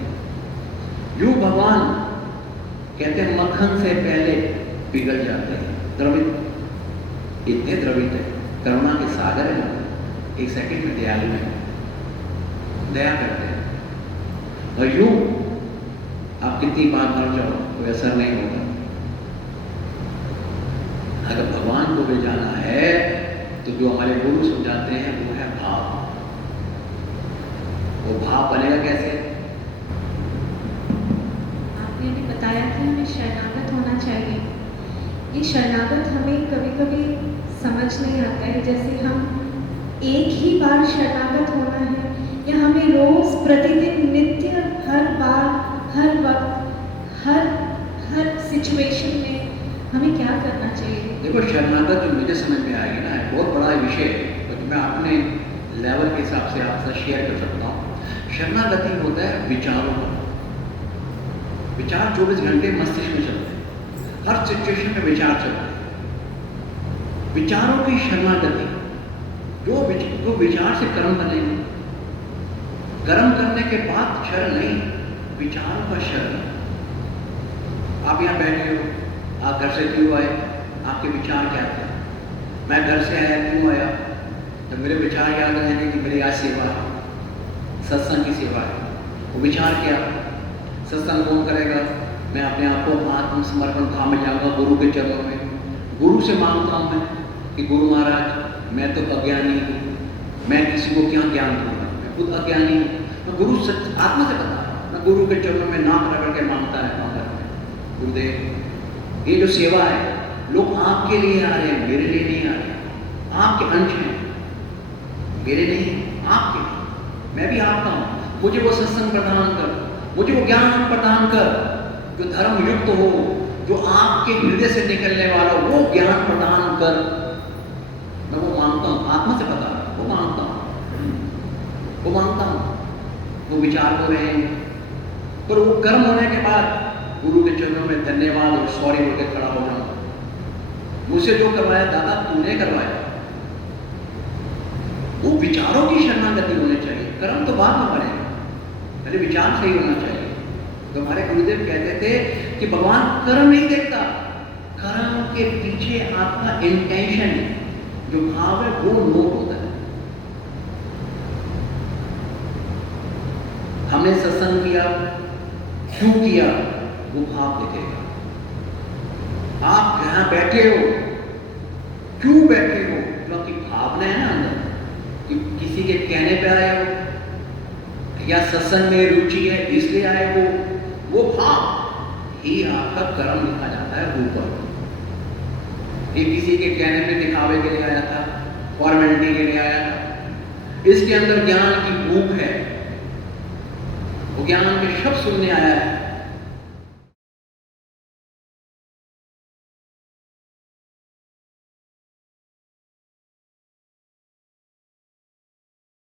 यूं भगवान कहते हैं मक्खन से पहले पिघल जाते हैं, द्रवित, इतने द्रवित है, करुणा के सागर है, एक सेकंड में दयालु है, दया करते हैं। और यूं आप कितनी बार मर जाओ, कोई असर नहीं होगा। अगर भगवान को भी जाना है तो जो हमारे गुरु समझाते हैं वो है भाव। वो भाव बनेगा कैसे? आपने ने बताया कि हमें शरणागत होना चाहिए। ये शरणागत हमें कभी-कभी समझ नहीं आता है, जैसे हम एक ही बार शरणागत होना है या हमें रोज़ प्रतिदिन नित्य हर बार, हर वक़्त, हर सिचुएशन में हमें क्या करना चाहिए? देखो, शरणागत जो मुझे समझ में आएगी ना, एक बहुत बड़ा विषय है, तो मैं अपने लेवल के हिसाब से आपसे शेयर कर सकता हूँ। शरणागति होता है विचारों का। विचार 24 घंटे मस्तिष्क में चलते हैं, हर सिचुएशन में विचार चलते हैं। विचारों की शरणागति, जो विचार से कर्म बनेंगे, कर्म करने के बाद शरण नहीं, विचारों का शरण। आप यहाँ बैठे हो, आप घर से क्यों आए, आपके विचार क्या थे? मैं घर से आया, क्यों आया? तो मेरे विचार याद रहेंगे कि मेरी आज सेवा है, सत्संग की सेवा है। वो विचार क्या? सत्संग कौन करेगा? मैं अपने आप को आत्मसमर्पण धाम में जाऊँगा, गुरु के चरणों में। गुरु से मांगता हूँ मैं कि गुरु महाराज, मैं तो अज्ञानी हूँ, मैं किसी को क्या ज्ञान दूँगा, मैं खुद अज्ञानी हूँ। तो गुरु आत्मा से बता, मैं गुरु के चरणों में नाक रगड़ के मांगता है, गुरुदेव, ये जो सेवा है, लोग आपके लिए आ रहे हैं, मेरे लिए नहीं आ रहे। आपके अंश हैं, मेरे नहीं, आपके लिए। मैं भी आपका हूँ, मुझे वो सत्संग प्रदान कर, मुझे वो ज्ञान प्रदान कर जो धर्म युक्त हो, जो आपके हृदय से निकलने वाला वो ज्ञान प्रदान कर। मैं वो मांगता हूँ, आत्मा से पता, वो मांगता हूँ, वो मांगता हूँ। वो विचार हो रहे हैं, पर वो कर्म होने के बाद गुरु के चरणों में धन्यवाद और सॉरी होकर खड़ा हो जाऊँ। मुझसे जो करवाया दादा, तूने करवाया। वो विचारों की शरणागति होनी चाहिए। कर्म तो बाद में बनेगा, पहले विचार सही होना चाहिए। तो हमारे गुरुदेव कहते थे कि भगवान कर्म नहीं देखता, कर्म के पीछे आपका इंटेंशन, जो भाव है, वो नोट होता है। हमने सत्संग किया, क्यों किया, वो भाव दिखेगा। आप यहां बैठे हो, क्यों बैठे हो, क्योंकि भावना है ना अंदर, कि किसी के कहने पे आए हो, या सत्संग में रुचि है इसलिए आए हो, वो भाव ही आपका कर्म लिखा जाता है ऊपर। ये किसी के कहने पे दिखावे के लिए आया था, फॉर्मेलिटी के लिए आया था, इसके अंदर ज्ञान की भूख है, वो ज्ञान के शब्द सुनने आया है,